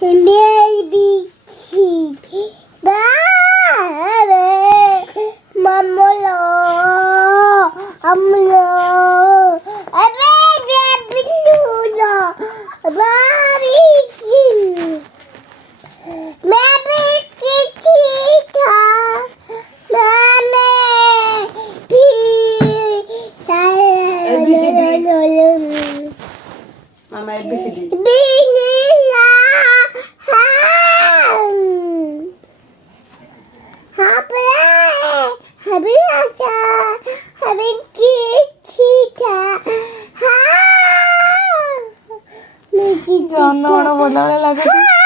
Baby sheep. Mamalo. Amlo. A baby Luna. Baby sheep. Baby Kitita. Mame. ABCD. Mama ABCD. ଜନ ବଡ଼ ବୋଲା ଭଳିଆ ଲାଗୁଛି।